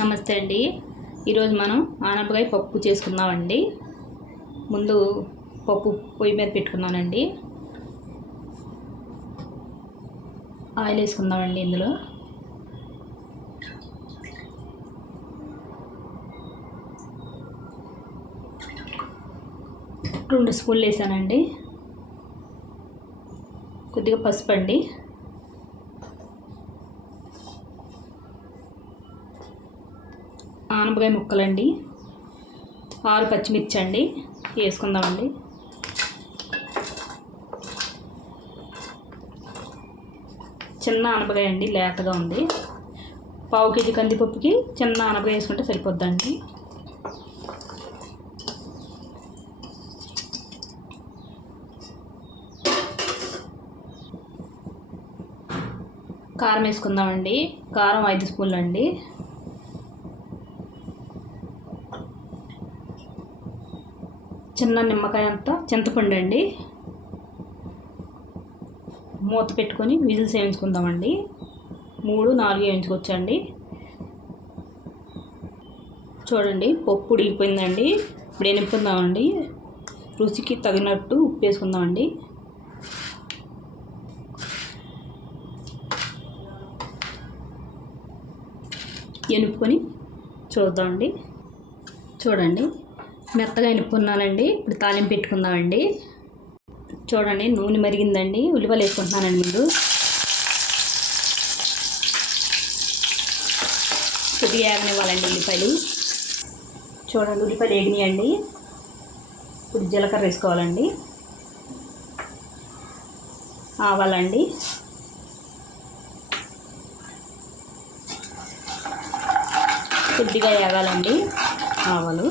నమస్తే అండి. ఈరోజు మనం ఆనపకాయ పప్పు చేసుకుందామండి. ముందు పప్పు పొయ్యి మీద పెట్టుకున్నానండి. ఆయిల్ వేసుకుందామండి. ఇందులో రెండు స్పూన్లు వేసానండి. కొద్దిగా పసుపు అండి, ఆనపకాయ ముక్కలండి, 6 పచ్చిమిర్చి అండి వేసుకుందామండి. చిన్న ఆనపకాయ అండి, లేతగా ఉంది. 1/2 కేజీ కందిపప్పుకి చిన్న ఆనపకాయ వేసుకుంటే సరిపోద్దండి. కారం వేసుకుందామండి. కారం 5 స్పూన్లు అండి. చిన్న నిమ్మకాయ అంతా చింతపండు అండి. మూత పెట్టుకొని విజిల్స్ వేయించుకుందామండి. 3-4 వేయించుకోవచ్చండి. చూడండి, పప్పు ఉడికిపోయిందండి. ఇప్పుడు ఎనుపుకుందామండి. రుచికి తగినట్టు ఉప్పు వేసుకుందామండి. ఎనుపుకొని చూద్దామండి. చూడండి, మెత్తగా ఎనుపుకున్నానండి. ఇప్పుడు తాలింపు పెట్టుకుందామండి. చూడండి, నూనె మరిగిందండి. ఉల్లిపాయలు వేసుకుంటున్నానండి. ముందు కొద్దిగా వేగనివ్వాలండి ఉల్లిపాయలు. చూడండి, ఉల్లిపాయలు వేగినాయండి. ఇప్పుడు జీలకర్ర వేసుకోవాలండి. ఆవాలండి, కొద్దిగా వేగాలండి ఆవాలు.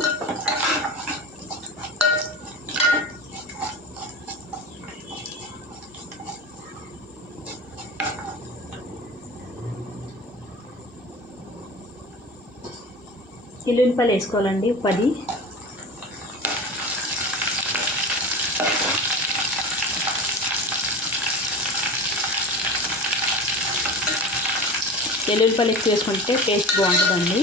ఎల్లుల్లిపాయలు వేసుకోవాలండి, 10. ఎల్లుల్లిపాయలు ఎక్కువ వేసుకుంటే టేస్ట్ బాగుంటుందండి.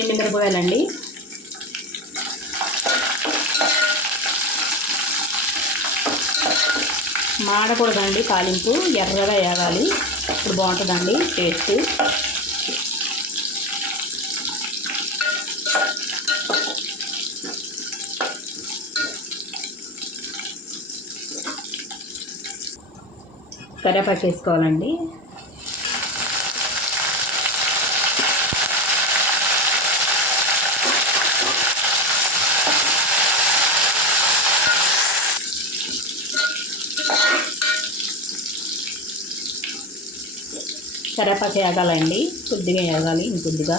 ఎండుమిరపకాయలండి, మాడకూడదండి. తాలింపు ఎర్రగా వేగాలి. ఇప్పుడు బాగుంటుందండి టేస్ట్. కరివేపాకు వేసుకోవాలండి. కరివేపాకు వేగాలండి, కొద్దిగా వేగాలి. ఇంకొద్దిగా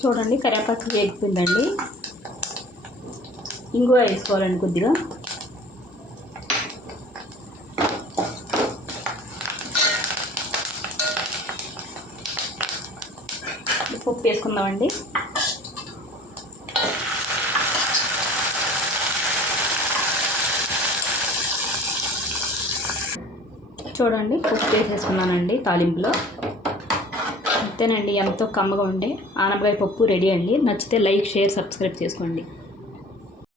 చూడండి, కరివేపాకు వేగిపోయిందండి. ఇంగువ వేసుకోవాలండి కొద్దిగా. ఉప్పు వేసుకుందామండి. చూడండి, ఉప్పు వేసేసుకున్నానండి తాలింపులో. అంతేనండి, ఎంతో కమ్మగా ఉండే ఆనపకాయ పప్పు రెడీ అండి. నచ్చితే లైక్, షేర్, సబ్స్క్రైబ్ చేసుకోండి.